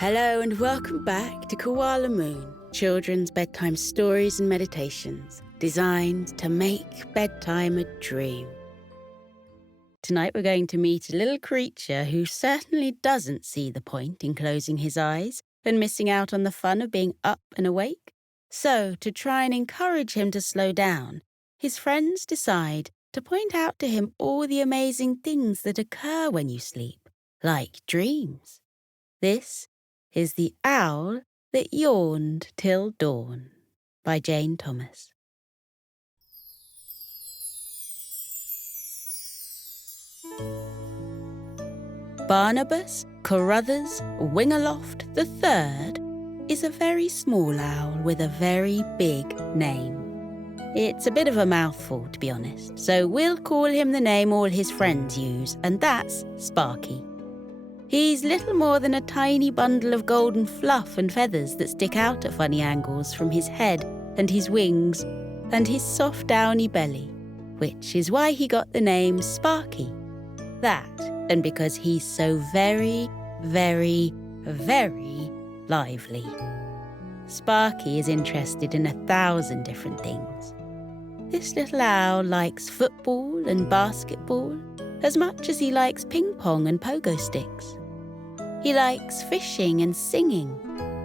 Hello and welcome back to Koala Moon, children's bedtime stories and meditations designed to make bedtime a dream. Tonight we're going to meet a little creature who certainly doesn't see the point in closing his eyes and missing out on the fun of being up and awake. So, to try and encourage him to slow down, his friends decide to point out to him all the amazing things that occur when you sleep, like dreams. This is The Owl That Yawned Till Dawn by Jane Thomas. Barnabas Carruthers Wingaloft III is a very small owl with a very big name. It's a bit of a mouthful, to be honest, so we'll call him the name all his friends use, and that's Sparky. He's little more than a tiny bundle of golden fluff and feathers that stick out at funny angles from his head and his wings and his soft downy belly, which is why he got the name Sparky. That, and because he's so very, very, very lively. Sparky is interested in 1,000 different things. This little owl likes football and basketball as much as he likes ping pong and pogo sticks. He likes fishing and singing,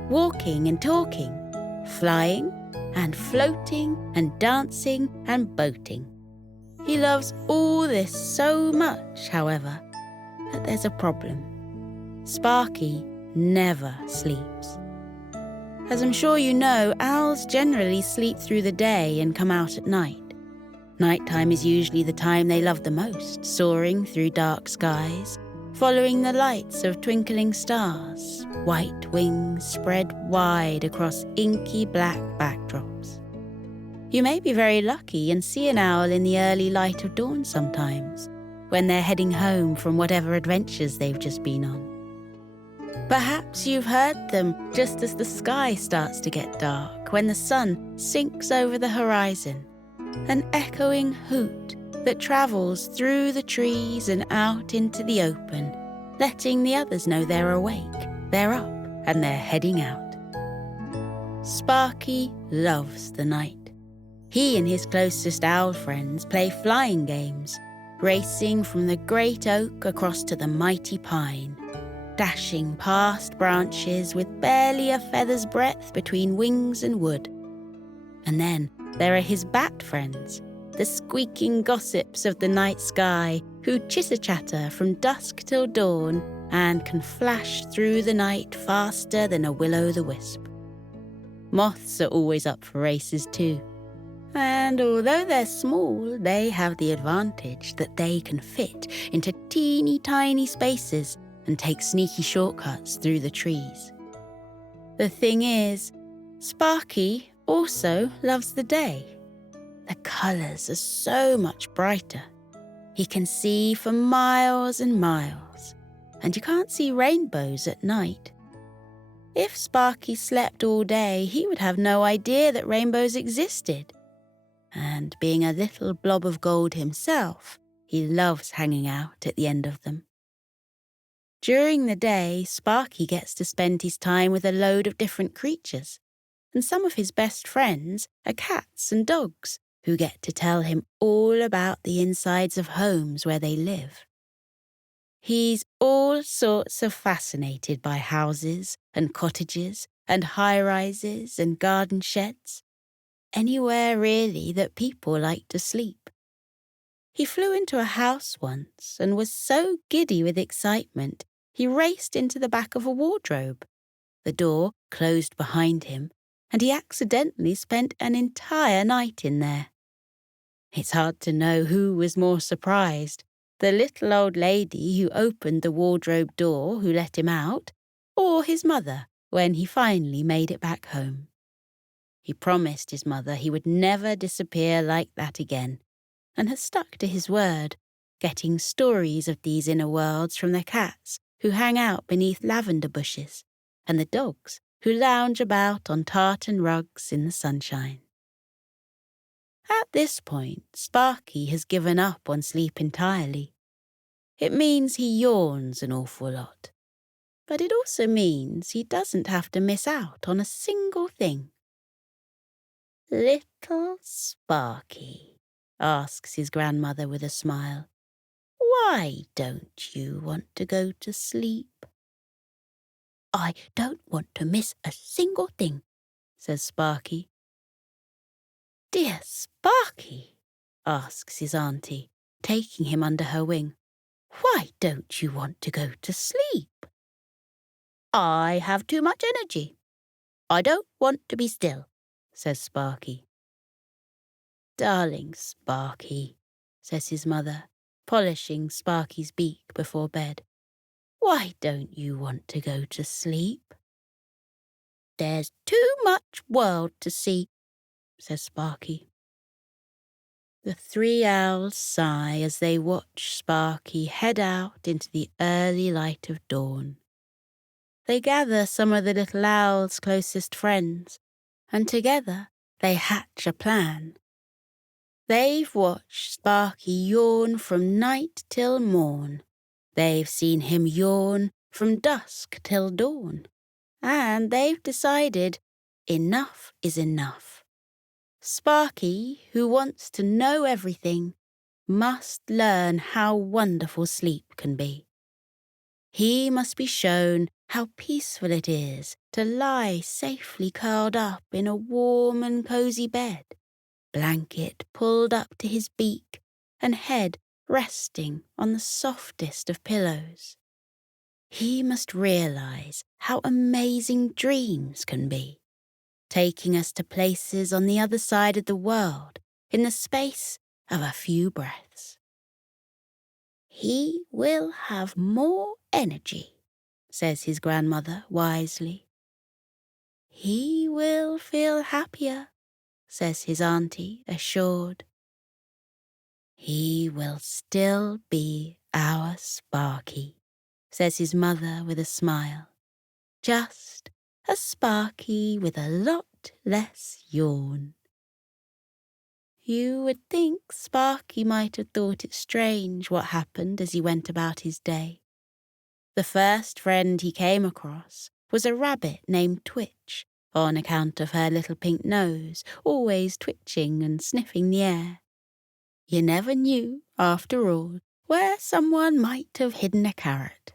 walking and talking, flying and floating and dancing and boating. He loves all this so much, however, that there's a problem. Sparky never sleeps. As I'm sure you know, owls generally sleep through the day and come out at night. Nighttime is usually the time they love the most, soaring through dark skies, following the lights of twinkling stars, white wings spread wide across inky black backdrops. You may be very lucky and see an owl in the early light of dawn sometimes, when they're heading home from whatever adventures they've just been on. Perhaps you've heard them just as the sky starts to get dark, when the sun sinks over the horizon, an echoing hoot that travels through the trees and out into the open, letting the others know they're awake, they're up, and they're heading out. Sparky loves the night. He and his closest owl friends play flying games, racing from the great oak across to the mighty pine, dashing past branches with barely a feather's breadth between wings and wood. And then there are his bat friends, the squeaking gossips of the night sky who chitter-chatter from dusk till dawn and can flash through the night faster than a will-o'-the-wisp. Moths are always up for races too. And although they're small, they have the advantage that they can fit into teeny tiny spaces and take sneaky shortcuts through the trees. The thing is, Sparky also loves the day. The colours are so much brighter. He can see for miles and miles, and you can't see rainbows at night. If Sparky slept all day, he would have no idea that rainbows existed. And being a little blob of gold himself, he loves hanging out at the end of them. During the day, Sparky gets to spend his time with a load of different creatures, and some of his best friends are cats and dogs, who get to tell him all about the insides of homes where they live. He's all sorts of fascinated by houses and cottages and high-rises and garden sheds, anywhere really that people like to sleep. He flew into a house once and was so giddy with excitement he raced into the back of a wardrobe. The door closed behind him, and he accidentally spent an entire night in there. It's hard to know who was more surprised, the little old lady who opened the wardrobe door who let him out, or his mother when he finally made it back home. He promised his mother he would never disappear like that again, and has stuck to his word, getting stories of these inner worlds from the cats who hang out beneath lavender bushes, and the dogs who lounge about on tartan rugs in the sunshine. At this point, Sparky has given up on sleep entirely. It means he yawns an awful lot. but it also means he doesn't have to miss out on a single thing. "Little Sparky," asks his grandmother with a smile, "why don't you want to go to sleep?" "I don't want to miss a single thing," says Sparky. "Dear Sparky," asks his auntie, taking him under her wing, "why don't you want to go to sleep?" "I have too much energy. I don't want to be still," says Sparky. "Darling Sparky," says his mother, polishing Sparky's beak before bed, "why don't you want to go to sleep?" "There's too much world to see," says Sparky. The three owls sigh as they watch Sparky head out into the early light of dawn. They gather some of the little owl's closest friends, and together they hatch a plan. They've watched Sparky yawn from night till morn. They've seen him yawn from dusk till dawn. And they've decided enough is enough. Sparky, who wants to know everything, must learn how wonderful sleep can be. He must be shown how peaceful it is to lie safely curled up in a warm and cozy bed, blanket pulled up to his beak and head resting on the softest of pillows. He must realize how amazing dreams can be, taking us to places on the other side of the world in the space of a few breaths. "He will have more energy," says his grandmother wisely. "He will feel happier," says his auntie assured. "He will still be our Sparky," says his mother with a smile. "Just a Sparky with a lot less yawn." You would think Sparky might have thought it strange what happened as he went about his day. The first friend he came across was a rabbit named Twitch, on account of her little pink nose, always twitching and sniffing the air. You never knew, after all, where someone might have hidden a carrot.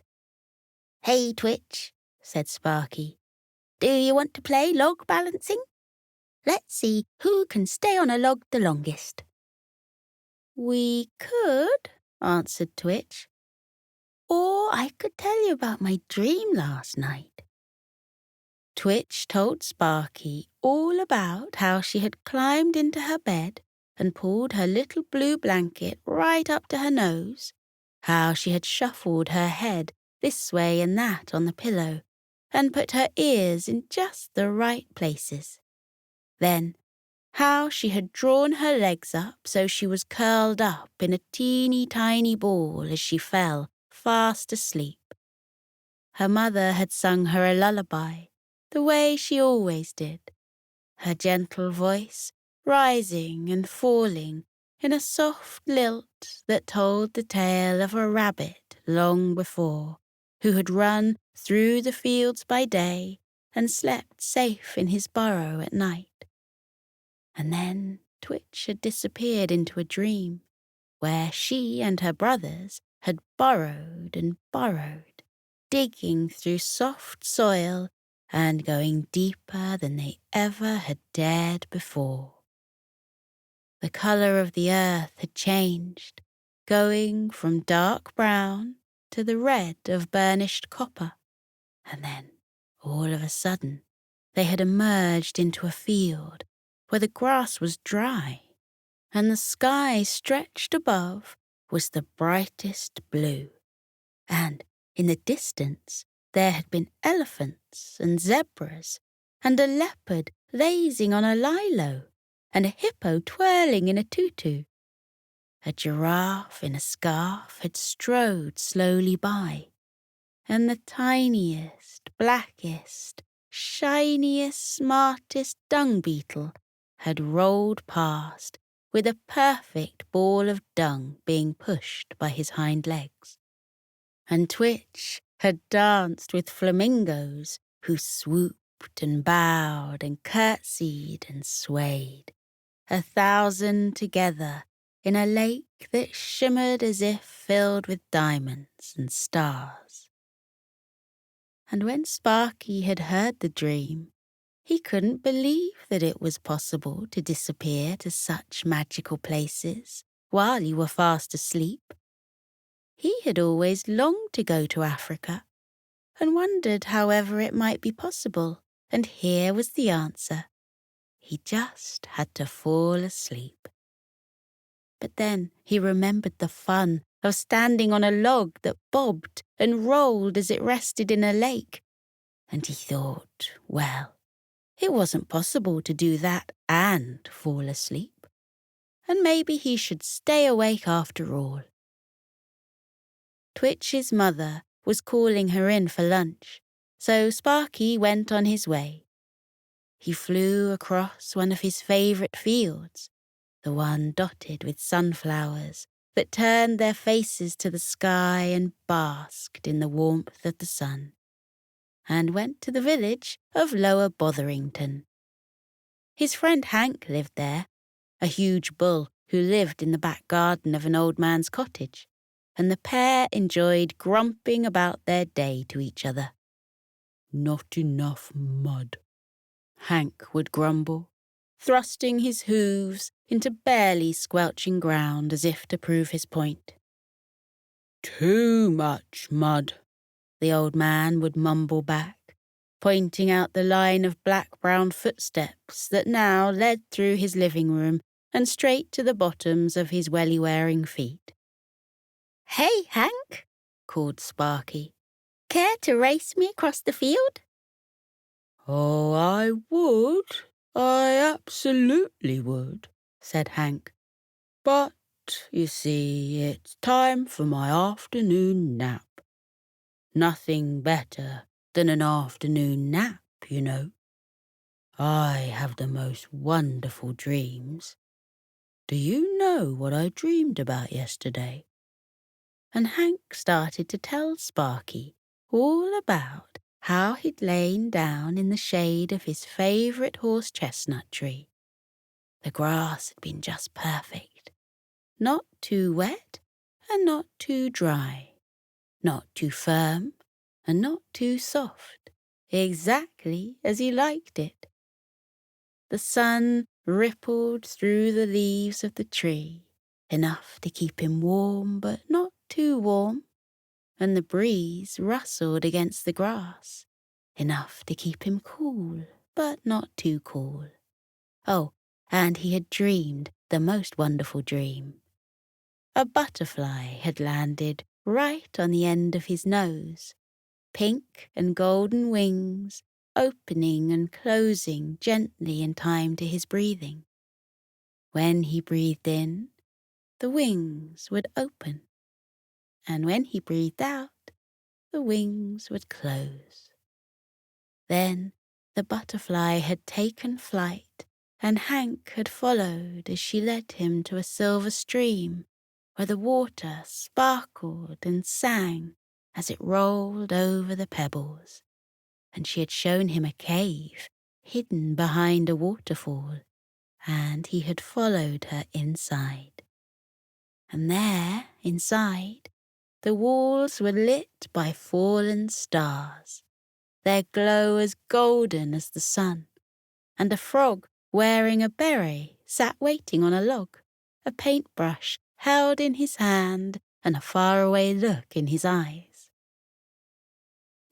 "Hey, Twitch," said Sparky. "Do you want to play log balancing? Let's see who can stay on a log the longest." "We could," answered Twitch. "Or I could tell you about my dream last night." Twitch told Sparky all about how she had climbed into her bed and pulled her little blue blanket right up to her nose, how she had shuffled her head this way and that on the pillow, and put her ears in just the right places. Then, how she had drawn her legs up so she was curled up in a teeny tiny ball as she fell fast asleep. Her mother had sung her a lullaby, the way she always did, her gentle voice rising and falling in a soft lilt that told the tale of a rabbit long before, who had run through the fields by day and slept safe in his burrow at night. And then Twitch had disappeared into a dream, where she and her brothers had burrowed and burrowed, digging through soft soil and going deeper than they ever had dared before. The colour of the earth had changed, going from dark brown to the red of burnished copper, and then, all of a sudden, they had emerged into a field where the grass was dry, and the sky stretched above was the brightest blue, and in the distance there had been elephants and zebras, and a leopard lazing on a lilo, and a hippo twirling in a tutu. A giraffe in a scarf had strode slowly by, and the tiniest, blackest, shiniest, smartest dung beetle had rolled past with a perfect ball of dung being pushed by his hind legs. And Twitch had danced with flamingos who swooped and bowed and curtsied and swayed, 1,000 together in a lake that shimmered as if filled with diamonds and stars. And when Sparky had heard the dream, he couldn't believe that it was possible to disappear to such magical places while you were fast asleep. He had always longed to go to Africa and wondered however it might be possible, and here was the answer. He just had to fall asleep. But then he remembered the fun of standing on a log that bobbed and rolled as it rested in a lake, and he thought, well, it wasn't possible to do that and fall asleep, and maybe he should stay awake after all. Twitch's mother was calling her in for lunch, so Sparky went on his way. He flew across one of his favourite fields, the one dotted with sunflowers that turned their faces to the sky and basked in the warmth of the sun, and went to the village of Lower Botherington. His friend Hank lived there, a huge bull who lived in the back garden of an old man's cottage, and the pair enjoyed grumping about their day to each other. "Not enough mud," Hank would grumble, thrusting his hooves into barely squelching ground as if to prove his point. "Too much mud," the old man would mumble back, pointing out the line of black-brown footsteps that now led through his living room and straight to the bottoms of his welly-wearing feet. "Hey, Hank," called Sparky. "Care to race me across the field?" "Oh, I would. I absolutely would," said Hank. "But, you see, it's time for my afternoon nap. Nothing better than an afternoon nap, you know. I have the most wonderful dreams. Do you know what I dreamed about yesterday?" And Hank started to tell Sparky all about how he'd lain down in the shade of his favourite horse-chestnut tree. The grass had been just perfect, not too wet and not too dry, not too firm and not too soft, exactly as he liked it. The sun rippled through the leaves of the tree, enough to keep him warm but not too warm, and the breeze rustled against the grass, enough to keep him cool but not too cool. Oh, and he had dreamed the most wonderful dream. A butterfly had landed right on the end of his nose, pink and golden wings opening and closing gently in time to his breathing. When he breathed in, the wings would open, and when he breathed out, the wings would close. Then the butterfly had taken flight, and Hank had followed as she led him to a silver stream where the water sparkled and sang as it rolled over the pebbles, and she had shown him a cave hidden behind a waterfall, and he had followed her inside. And there, inside, the walls were lit by fallen stars, their glow as golden as the sun, and a frog wearing a beret sat waiting on a log, a paintbrush held in his hand and a faraway look in his eyes.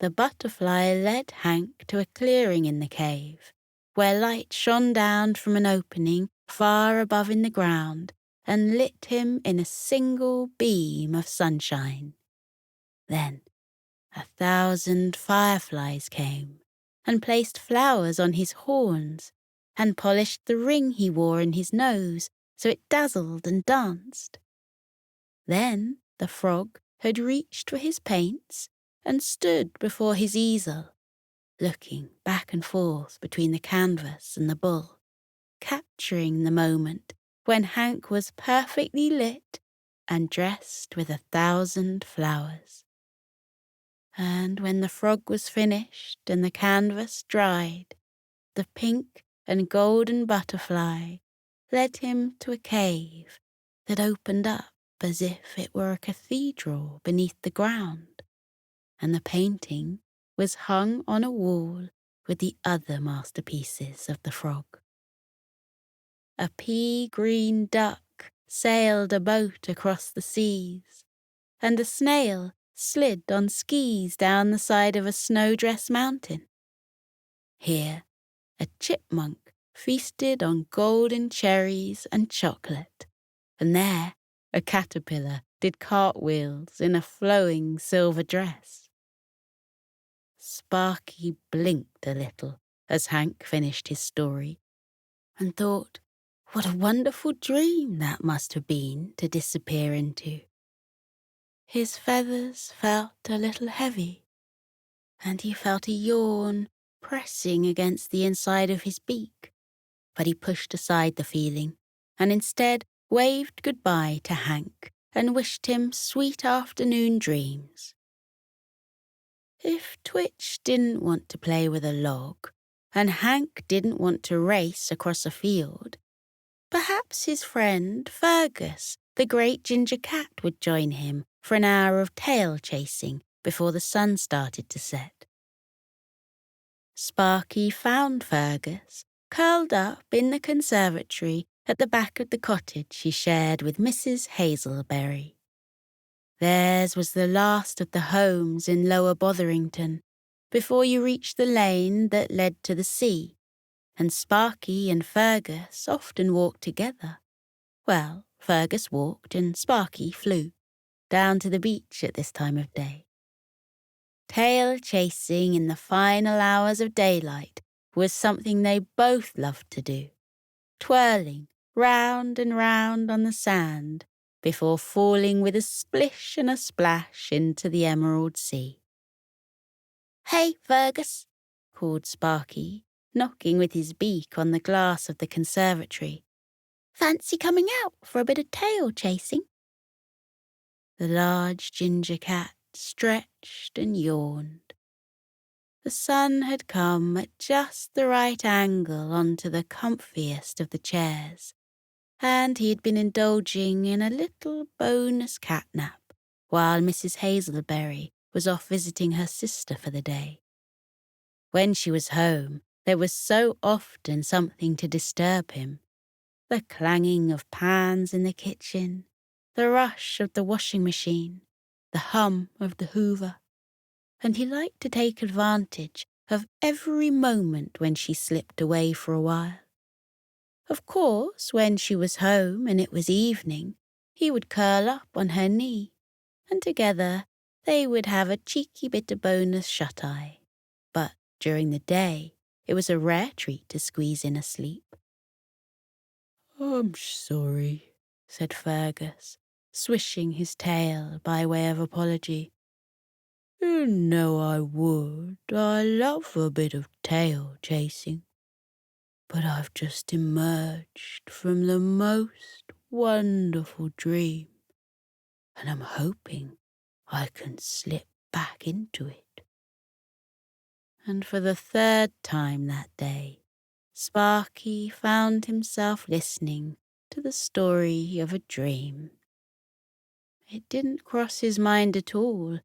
The butterfly led Hank to a clearing in the cave, where light shone down from an opening far above in the ground and lit him in a single beam of sunshine. Then 1,000 fireflies came and placed flowers on his horns and polished the ring he wore in his nose so it dazzled and danced. Then the frog had reached for his paints and stood before his easel, looking back and forth between the canvas and the bull, capturing the moment when Hank was perfectly lit and dressed with 1,000 flowers. And when the frog was finished and the canvas dried, the pink and golden butterfly led him to a cave that opened up as if it were a cathedral beneath the ground, and the painting was hung on a wall with the other masterpieces of the frog. A pea-green duck sailed a boat across the seas, and a snail slid on skis down the side of a snowdress mountain. Here, a chipmunk feasted on golden cherries and chocolate, and there a caterpillar did cartwheels in a flowing silver dress. Sparky blinked a little as Hank finished his story, and thought, what a wonderful dream that must have been to disappear into. His feathers felt a little heavy, and he felt a yawn pressing against the inside of his beak, but he pushed aside the feeling, and instead waved goodbye to Hank and wished him sweet afternoon dreams. If Twitch didn't want to play with a log, and Hank didn't want to race across a field, perhaps his friend Fergus, the great ginger cat, would join him for an hour of tail chasing before the sun started to set. Sparky found Fergus curled up in the conservatory at the back of the cottage he shared with Mrs. Hazelberry. Theirs was the last of the homes in Lower Botherington, before you reached the lane that led to the sea, and Sparky and Fergus often walked together. Well, Fergus walked and Sparky flew down to the beach at this time of day. Tail chasing in the final hours of daylight was something they both loved to do, twirling round and round on the sand before falling with a splish and a splash into the emerald sea. "Hey, Fergus," called Sparky, knocking with his beak on the glass of the conservatory. "Fancy coming out for a bit of tail chasing?" The large ginger cat stretched and yawned. The sun had come at just the right angle onto the comfiest of the chairs, and he had been indulging in a little bonus catnap while Mrs. Hazelberry was off visiting her sister for the day. When she was home, there was so often something to disturb him. The clanging of pans in the kitchen, the rush of the washing machine, the hum of the hoover, and he liked to take advantage of every moment when she slipped away for a while. Of course, when she was home and it was evening, he would curl up on her knee, and together they would have a cheeky bit of bonus shut-eye. But during the day, it was a rare treat to squeeze in a sleep. "I'm sorry," said Fergus, swishing his tail by way of apology. "You know I would. I love a bit of tail chasing. But I've just emerged from the most wonderful dream, and I'm hoping I can slip back into it." And for the third time that day, Sparky found himself listening to the story of a dream. It didn't cross his mind at all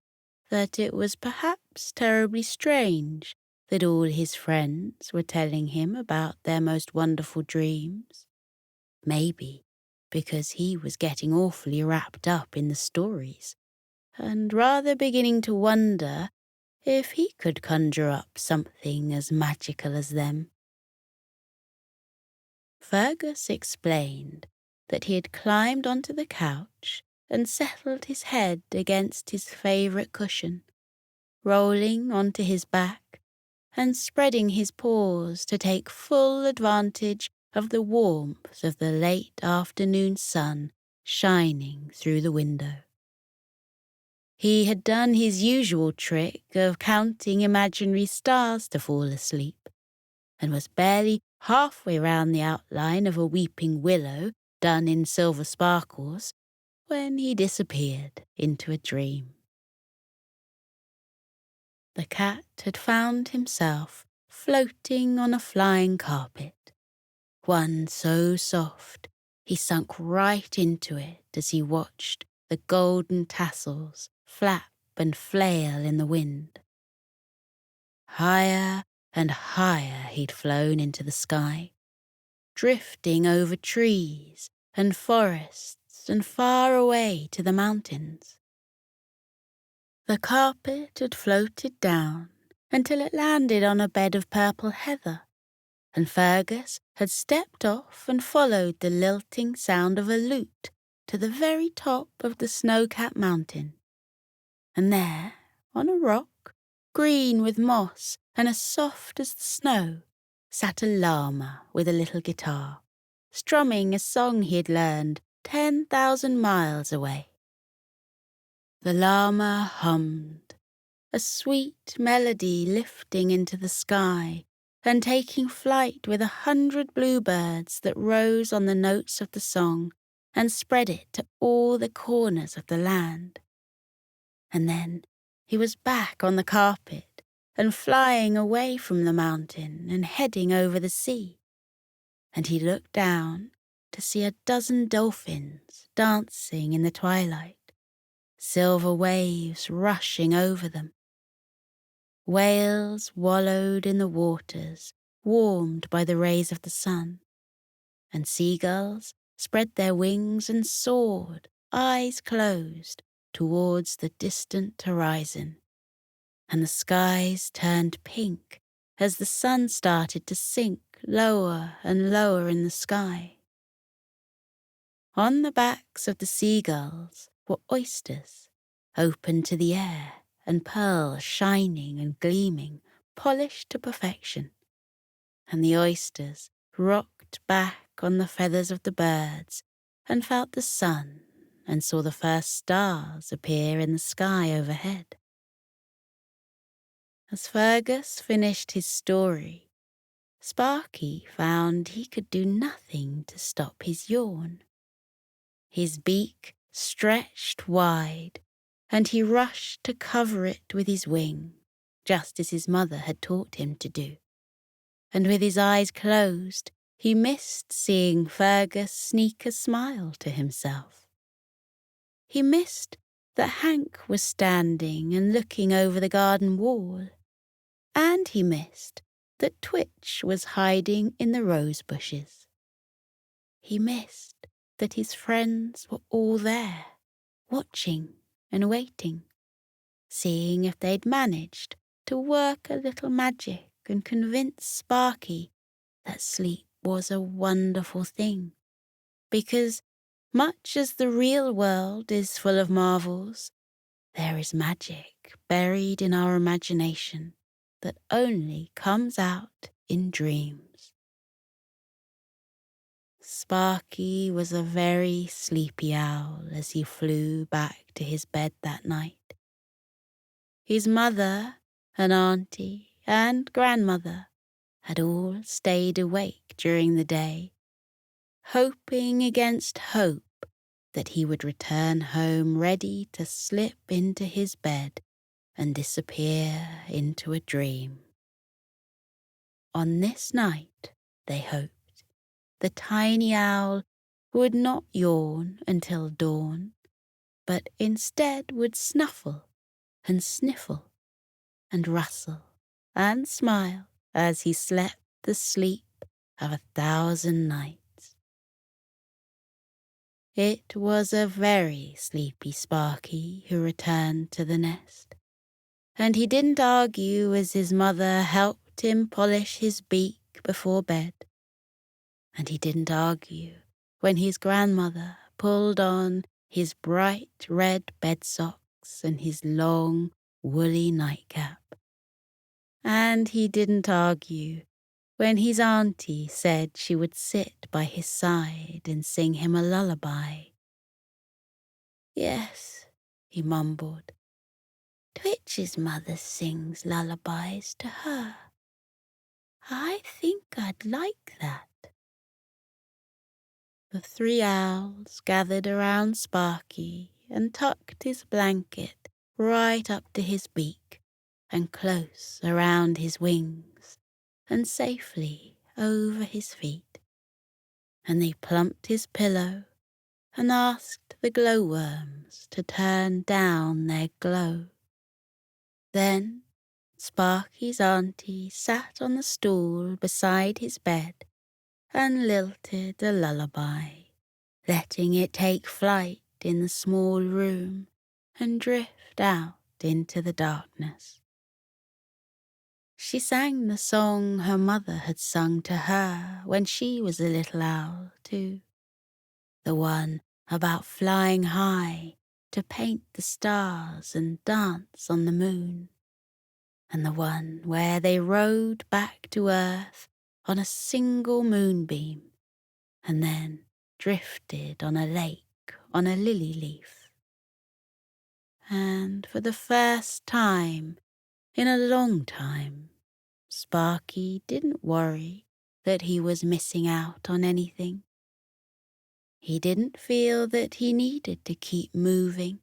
that it was perhaps terribly strange that all his friends were telling him about their most wonderful dreams. Maybe because he was getting awfully wrapped up in the stories, and rather beginning to wonder if he could conjure up something as magical as them. Fergus explained that he had climbed onto the couch and settled his head against his favourite cushion, rolling onto his back and spreading his paws to take full advantage of the warmth of the late afternoon sun shining through the window. He had done his usual trick of counting imaginary stars to fall asleep, and was barely halfway round the outline of a weeping willow done in silver sparkles when he disappeared into a dream. The cat had found himself floating on a flying carpet, one so soft he sunk right into it as he watched the golden tassels flap and flail in the wind. Higher and higher he'd flown into the sky, drifting over trees and forests and far away to the mountains. The carpet had floated down until it landed on a bed of purple heather, and Fergus had stepped off and followed the lilting sound of a lute to the very top of the snow-capped mountain. And there, on a rock, green with moss and as soft as the snow, sat a llama with a little guitar, strumming a song he had learned 10,000 miles away. The llama hummed, a sweet melody lifting into the sky and taking flight with 100 bluebirds that rose on the notes of the song and spread it to all the corners of the land. And then he was back on the carpet and flying away from the mountain and heading over the sea. And he looked down to see a dozen dolphins dancing in the twilight, silver waves rushing over them. Whales wallowed in the waters, warmed by the rays of the sun, and seagulls spread their wings and soared, eyes closed, towards the distant horizon. And the skies turned pink as the sun started to sink lower and lower in the sky. On the backs of the seagulls were oysters, open to the air, and pearls shining and gleaming, polished to perfection. And the oysters rocked back on the feathers of the birds and felt the sun and saw the first stars appear in the sky overhead. As Fergus finished his story, Sparky found he could do nothing to stop his yawn. His beak stretched wide, and he rushed to cover it with his wing, just as his mother had taught him to do. And with his eyes closed, he missed seeing Fergus sneak a smile to himself. He missed that Hank was standing and looking over the garden wall, and he missed that Twitch was hiding in the rose bushes. He missed that his friends were all there, watching and waiting, seeing if they'd managed to work a little magic and convince Sparky that sleep was a wonderful thing, because much as the real world is full of marvels, there is magic buried in our imagination that only comes out in dreams. Sparky was a very sleepy owl as he flew back to his bed that night. His mother and auntie and grandmother had all stayed awake during the day, hoping against hope that he would return home ready to slip into his bed and disappear into a dream. On this night, they hoped, the tiny owl would not yawn until dawn, but instead would snuffle and sniffle and rustle and smile as he slept the sleep of 1,000 nights. It was a very sleepy Sparky who returned to the nest, and he didn't argue as his mother helped him polish his beak before bed. And he didn't argue when his grandmother pulled on his bright red bed socks and his long, woolly nightcap. And he didn't argue when his auntie said she would sit by his side and sing him a lullaby. "Yes," he mumbled, "Twitch's mother sings lullabies to her. I think I'd like that." The 3 owls gathered around Sparky and tucked his blanket right up to his beak and close around his wings and safely over his feet. And they plumped his pillow and asked the glowworms to turn down their glow. Then Sparky's auntie sat on the stool beside his bed and lilted a lullaby, letting it take flight in the small room and drift out into the darkness. She sang the song her mother had sung to her when she was a little owl too, the one about flying high to paint the stars and dance on the moon, and the one where they rode back to earth on a single moonbeam and then drifted on a lake on a lily leaf. And for the first time in a long time, Sparky didn't worry that he was missing out on anything. He didn't feel that he needed to keep moving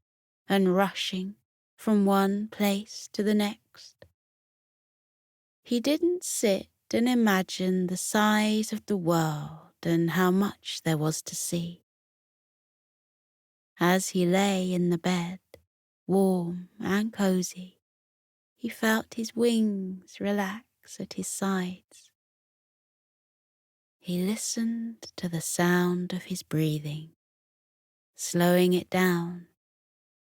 and rushing from one place to the next. He didn't sit and imagine the size of the world and how much there was to see. As he lay in the bed, warm and cozy, he felt his wings relax at his sides. He listened to the sound of his breathing, slowing it down,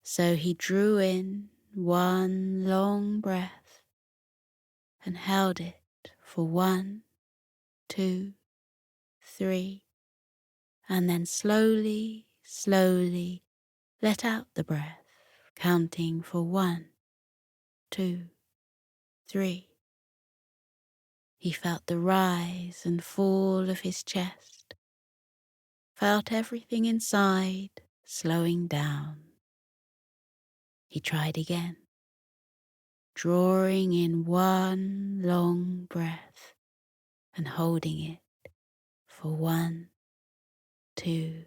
so he drew in one long breath and held it for 1, 2, 3, and then slowly let out the breath, counting for 1, 2, 3. He felt the rise and fall of his chest, felt everything inside slowing down. He tried again, drawing in one long breath and holding it for 1, 2,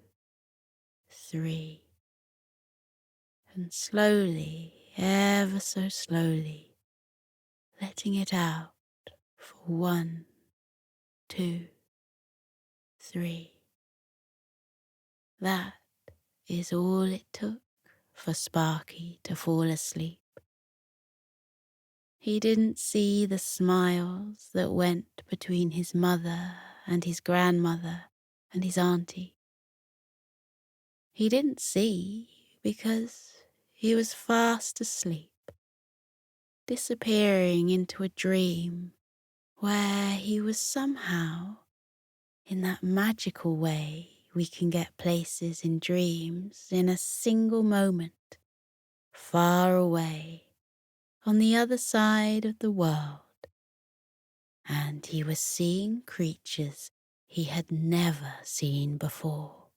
3, and slowly, ever so slowly, letting it out for 1, 2, 3. That is all it took for Sparky to fall asleep. He didn't see the smiles that went between his mother and his grandmother and his auntie. He didn't see because he was fast asleep, disappearing into a dream where he was somehow, in that magical way we can get places in dreams in a single moment, far away on the other side of the world. And he was seeing creatures he had never seen before.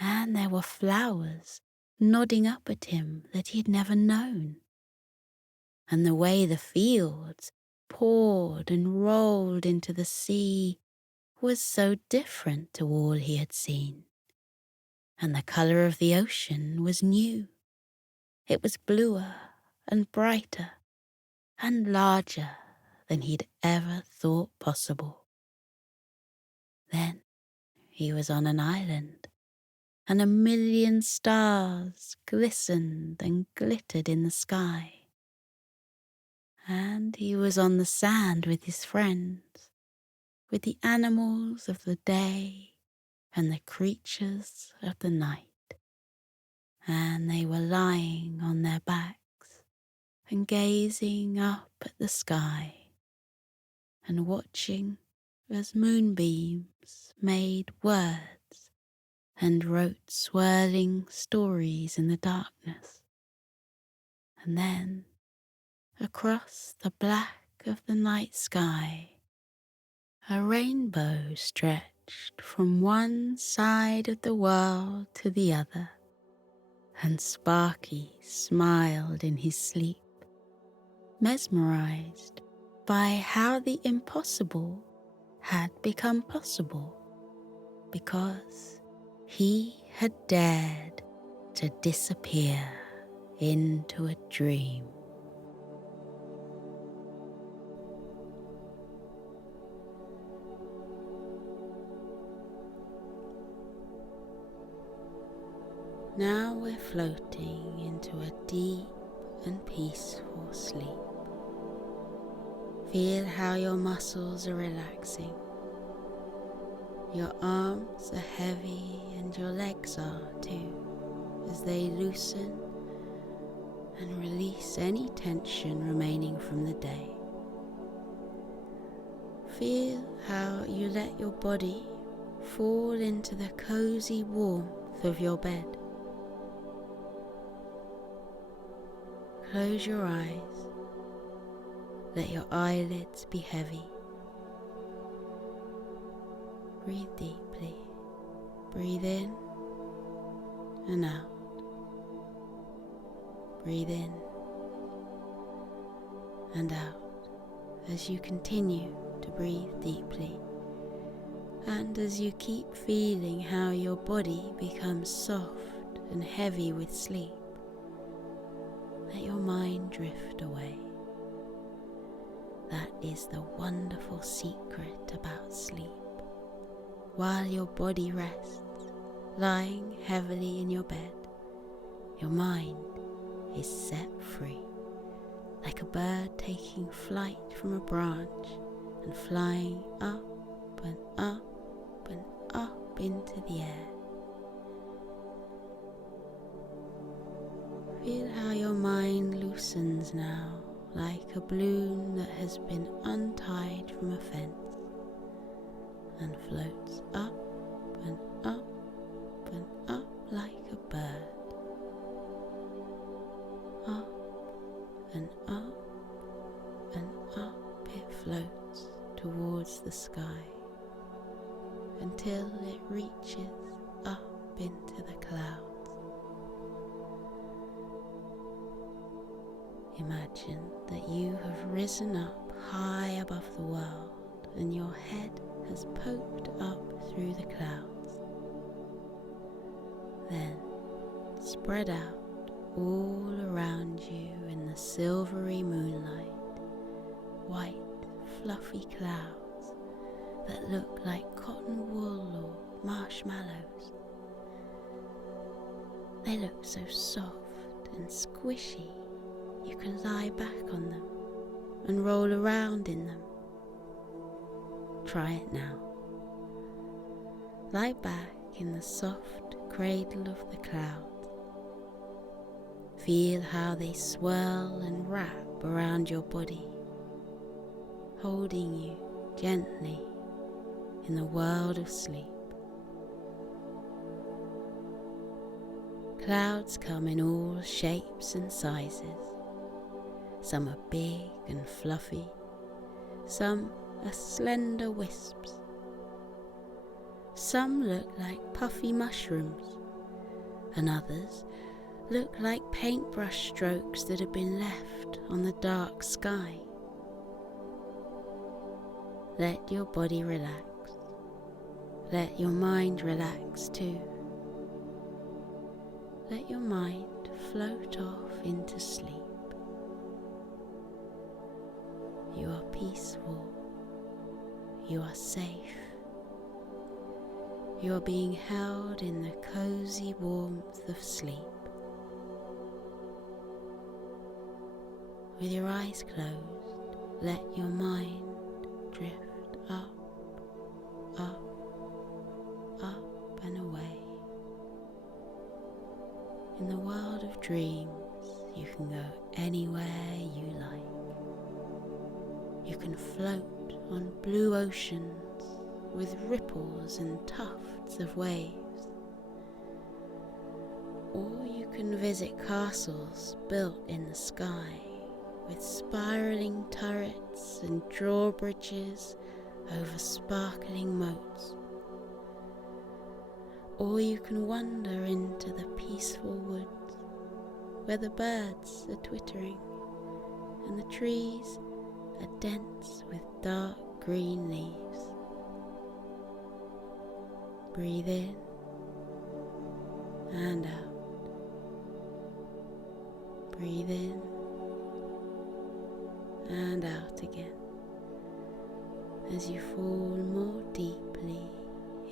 And there were flowers nodding up at him that he'd never known. And the way the fields poured and rolled into the sea was so different to all he had seen. And the colour of the ocean was new. It was bluer and brighter and larger than he'd ever thought possible. Then he was on an island, and 1,000,000 stars glistened and glittered in the sky. And he was on the sand with his friends, with the animals of the day and the creatures of the night. And they were lying on their backs and gazing up at the sky and watching as moonbeams made words and wrote swirling stories in the darkness. And then, across the black of the night sky, a rainbow stretched from one side of the world to the other, and Sparky smiled in his sleep, mesmerized by how the impossible had become possible, because he had dared to disappear into a dream. Now we're floating into a deep and peaceful sleep. Feel how your muscles are relaxing. Your arms are heavy and your legs are too, as they loosen and release any tension remaining from the day. Feel how you let your body fall into the cozy warmth of your bed. Close your eyes. Let your eyelids be heavy. Breathe deeply. Breathe in and out. Breathe in and out as you continue to breathe deeply, and as you keep feeling how your body becomes soft and heavy with sleep. Let your mind drift away. That is the wonderful secret about sleep. While your body rests, lying heavily in your bed, your mind is set free, like a bird taking flight from a branch and flying up and up and up into the air. Feel how your mind loosens now, like a balloon that has been untied from a fence, and floats up and up and up like a bird. Up and up and up it floats towards the sky until it reaches up into the clouds. Imagine that you have risen up high above the world and your head has poked up through the clouds. Then spread out all around you in the silvery moonlight, white fluffy clouds that look like cotton wool or marshmallows. They look so soft and squishy you can lie back on them and roll around in them. Try it now. Lie back in the soft cradle of the clouds. Feel how they swirl and wrap around your body, holding you gently in the world of sleep. Clouds come in all shapes and sizes. Some are big and fluffy, some are slender wisps. Some look like puffy mushrooms, and others look like paintbrush strokes that have been left on the dark sky. Let your body relax. Let your mind relax too. Let your mind float off into sleep. You are peaceful. You are safe. You are being held in the cozy warmth of sleep. With your eyes closed, let your mind drift up, up, up and away. In the world of dreams, you can go anywhere you like. You can float on blue oceans with ripples and tufts of waves. Or you can visit castles built in the sky with spiraling turrets and drawbridges over sparkling moats. Or you can wander into the peaceful woods where the birds are twittering and the trees are dense with dark green leaves. Breathe in and out. Breathe in and out again as you fall more deeply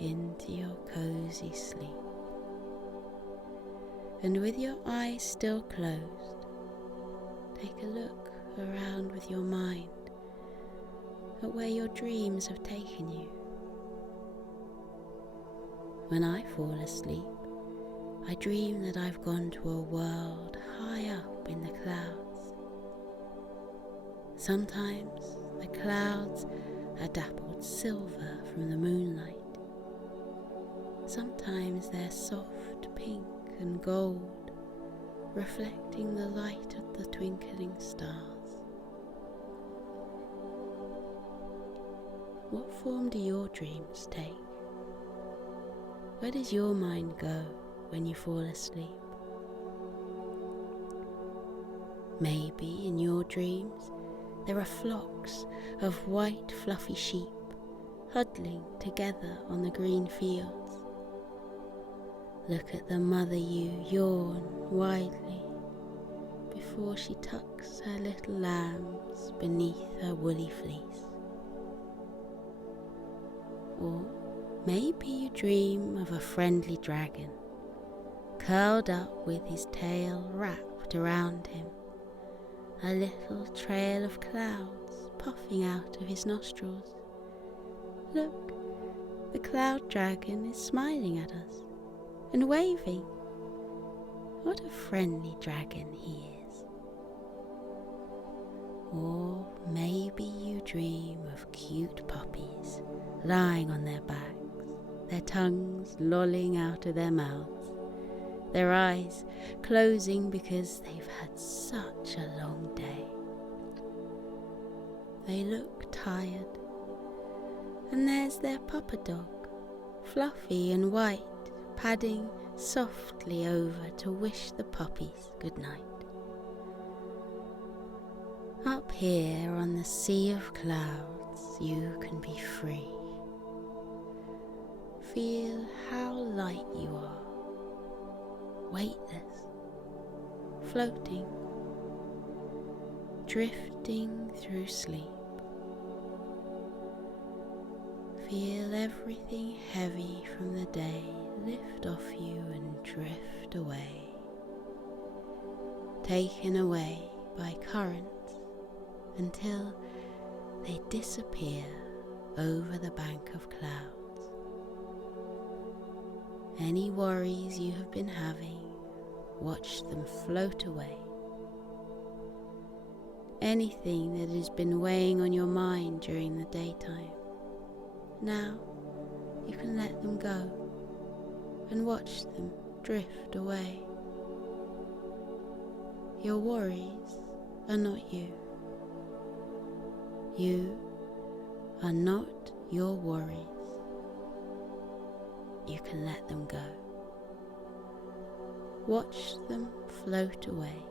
into your cozy sleep. And with your eyes still closed, take a look around with your mind at where your dreams have taken you. When I fall asleep, I dream that I've gone to a world high up in the clouds. Sometimes the clouds are dappled silver from the moonlight. Sometimes they're soft pink and gold, reflecting the light of the twinkling stars. What form do your dreams take? Where does your mind go when you fall asleep? Maybe in your dreams there are flocks of white fluffy sheep huddling together on the green fields. Look at the mother ewe yawn widely before she tucks her little lambs beneath her woolly fleece. Or maybe you dream of a friendly dragon curled up with his tail wrapped around him, a little trail of clouds puffing out of his nostrils. Look, the cloud dragon is smiling at us and waving. What a friendly dragon he is. Or maybe you dream of cute puppies lying on their backs, their tongues lolling out of their mouths, their eyes closing because they've had such a long day. They look tired, and there's their papa dog, fluffy and white, padding softly over to wish the puppies good night. Up here on the sea of clouds, you can be free. Feel how light you are, weightless, floating, drifting through sleep. Feel everything heavy from the day lift off you and drift away, taken away by currents until they disappear over the bank of clouds. Any worries you have been having, watch them float away. Anything that has been weighing on your mind during the daytime, now you can let them go and watch them drift away. Your worries are not you. You are not your worries. You can let them go. Watch them float away.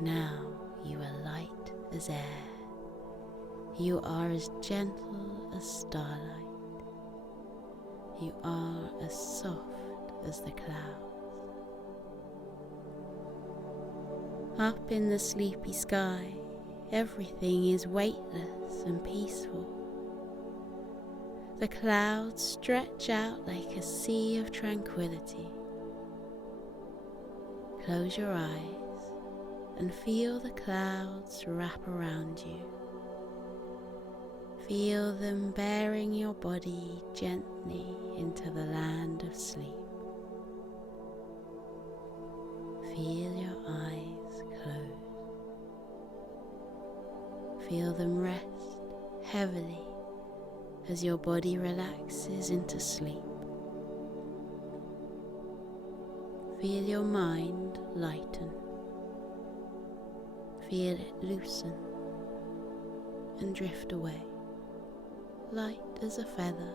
Now you are light as air. You are as gentle as starlight. You are as soft as the clouds. Up in the sleepy sky, everything is weightless and peaceful. The clouds stretch out like a sea of tranquility. Close your eyes and feel the clouds wrap around you. Feel them bearing your body gently into the land of sleep. Feel your eyes close. Feel them rest heavily as your body relaxes into sleep. Feel your mind lighten. Feel it loosen and drift away, light as a feather,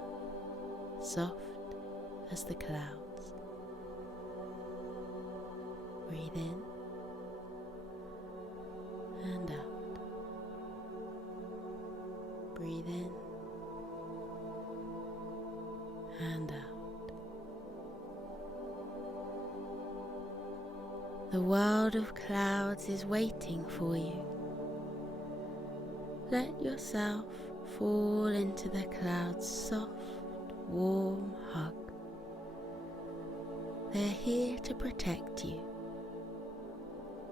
soft as the clouds. Breathe in and out. Breathe in and out. The world of clouds is waiting for you. Let yourself fall into the cloud's soft, warm hug. They're here to protect you.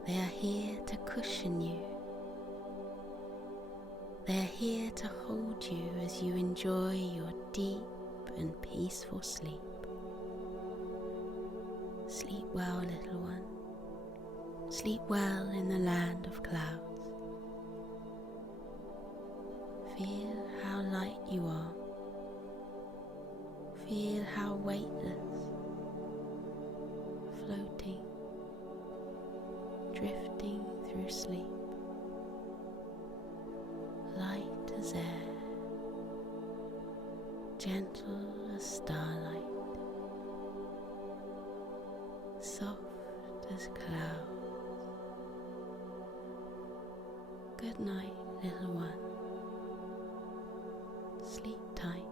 They are here to cushion you. They are here to hold you as you enjoy your deep and peaceful sleep. Sleep well, little one. Sleep well in the land of clouds. Feel how light you are. Feel how weightless, floating, drifting through sleep. Light as air, gentle as starlight, soft as clouds. Good night, little one. Sleep tight.